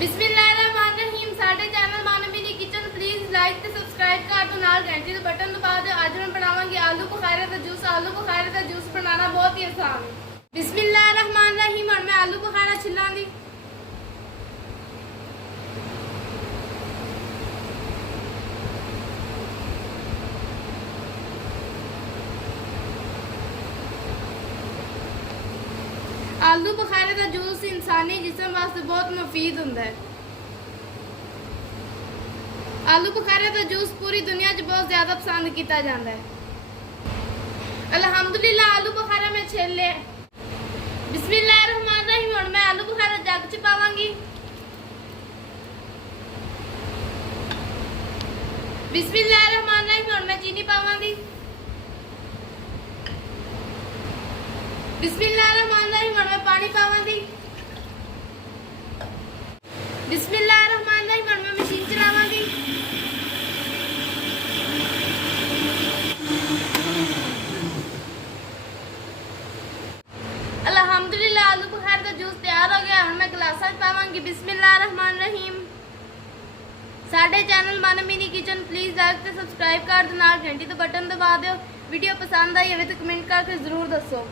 बिस्मिल्लाहिर्रहमानिर्रहीम। साडे channel मानवीनी kitchen please like ते सब्सक्राइब कर दो, नाल घंटी दे बटन दबा दो। आज मैं बनावांगी आलू बुखारे दा जूस। आलू बुखारे दा जूस बनाना बहुत ही आसान है। बिस्मिल्लाहिर्रहमानिर्रहीम। और मैं आलू बुखारा छिलांगी। आलू बुखारे का जूस इंसानी जिस्म वास्ते बहुत मुफीद हुंदा है। आलू बुखारे का जूस पूरी दुनिया च बहुत ज्यादा पसंद किया जाता है। अल्हम्दुलिल्लाह आलू बुखारा मैं छील लिया। बिस्मिल्लाहिर्रहमानिर्रहीम। और मैं आलू बुखारा जग च पावांगी। बिस्मिल्लाहिर्रहमानिर्रहीम। और मैं चीनी पावांगी। बिस्मिल्लाहिर्रहमानिर्रहीम। और मैं पानी पावांगी। बिस्मिल्लाहिर्रहमानिर्रहीम। और मैं मशीन चलावांगी। अल्हम्दुलिल्लाह आलू बुखारे का जूस तैयार हो गया। मैं गिलासा पावांगी। बिस्मिल्लाहिर्रहमानिर्रहीम। साडे चैनल मानवीनी किचन प्लीज़ लाइक ते सब्सक्राइब कर दो, नाल घंटी ते बटन दबा दो। वीडियो पसंद आई हो तो कमेंट करके जरूर दसो।